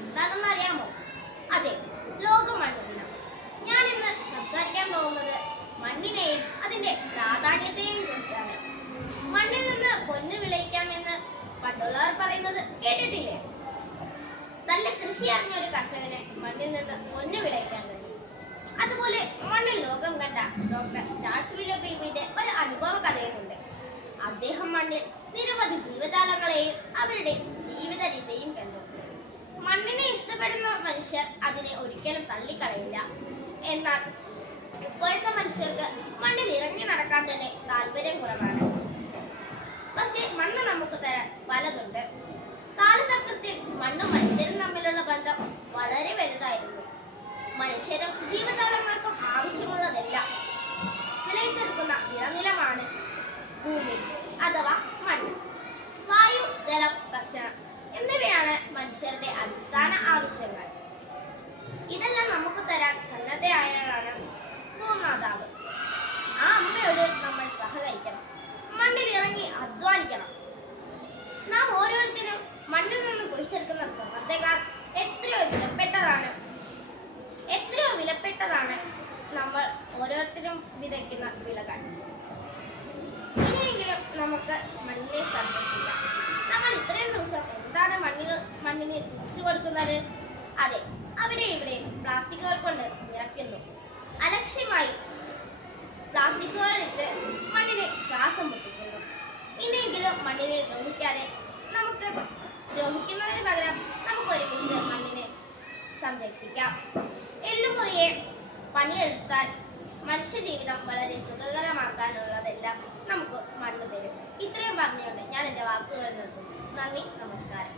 എന്താണെന്ന് അറിയാമോ? അതെ, ലോക മണ്ണ് ദിനം. ഞാൻ ഇന്ന് സംസാരിക്കാൻ പോകുന്നത് മണ്ണിനെയും അതിന്റെ പ്രാധാന്യത്തെയും കുറിച്ചാണ്. മണ്ണിൽ നിന്ന് പൊന്ന് വിളയിക്കാമെന്ന് പണ്ടുള്ളവർ പറയുന്നത് കേട്ടിട്ടില്ലേ? നല്ല കൃഷി അറിഞ്ഞ ഒരു കർഷകന് മണ്ണിൽ നിന്ന് പൊന്ന് വിളയിക്കാൻ കഴിയും. അതുപോലെ മണ്ണിൽ ലോകം കണ്ട ഡോക്ടർ ചാൾസ് വില്യംസിന്റെ ഒരു അനുഭവ കഥയുമുണ്ട്. അദ്ദേഹം മണ്ണിൽ നിരവധി ജീവജാലങ്ങളെയും അവരുടെ ജീവിത രീതിയും കണ്ടു. മണ്ണിനെ ഇഷ്ടപ്പെടുന്ന മനുഷ്യർ അതിനെ ഒരിക്കലും തള്ളിക്കളയില്ല. എന്നാൽ ഇപ്പോഴത്തെ മനുഷ്യർക്ക് മണ്ണിൽ ഇറങ്ങി നടക്കാൻ തന്നെ താല്പര്യം കുറവാണ്. പക്ഷെ മണ്ണ് നമുക്ക് തരാൻ പലതുണ്ട്. കാലചക്രത്തിൽ മണ്ണും മനുഷ്യരും തമ്മിലുള്ള ബന്ധം വളരെ വലുതായിരുന്നു. മനുഷ്യരും ജീവജാലങ്ങൾക്കും ആവശ്യമുള്ളതെല്ലാം വിളയിച്ചെടുക്കുന്ന വിളനിലമാണ് ഭൂമി അഥവാ മണ്ണ്. വായു, ജലം, ഭക്ഷണം എന്നിവയാണ് മനുഷ്യരുടെ അടിസ്ഥാന ആവശ്യങ്ങൾ. ഇതെല്ലാം നമുക്ക് തരാൻ സന്നദ്ധയായാണ് ഭൂമാതാവ്. ആ അമ്മയോട് നമ്മൾ സഹകരിക്കണം. മണ്ണിൽ ഇറങ്ങി അധ്വാനിക്കണം. നാം ഓരോരുത്തരും മണ്ണിൽ നിന്ന് കുഴിച്ചെടുക്കുന്ന സമൃദ്ധകാൽ എത്രയോ വിലപ്പെട്ടതാണ് നമ്മൾ ഓരോരുത്തരും വിതയ്ക്കുന്ന വിളകൾ. ഇനിയെങ്കിലും നമുക്ക് മണ്ണിനെ സംരക്ഷിക്കാം. നമ്മൾ ഇത്രയും ദിവസം എന്താണ് മണ്ണിനെ തിരിച്ചു കൊടുക്കുന്നത്? അതെ, അവിടെ ഇവിടെ പ്ലാസ്റ്റിക്കുകൾ കൊണ്ട് നിറയ്ക്കുന്നു. അലക്ഷ്യമായി പ്ലാസ്റ്റിക്കുകളിട്ട് മണ്ണിനെ ശ്വാസം മുട്ടിക്കുന്നു. ഇനിയെങ്കിലും മണ്ണിനെ ദ്രോഹിക്കുന്നതിന് പകരം നമുക്ക് ഒരുമിച്ച് മണ്ണിനെ സംരക്ഷിക്കാം. എല്ലുമുറിയെ പണിയെടുത്താൽ മനുഷ്യജീവിതം വളരെ സുഖകരമാക്കാനുള്ളതെല്ലാം നമുക്ക് മണ്ണ് തരും. ഇത്രയും പറഞ്ഞുകൊണ്ട് ഞാൻ എൻ്റെ വാക്കുകൾ നിർത്തുന്നു. നന്ദി, നമസ്കാരം.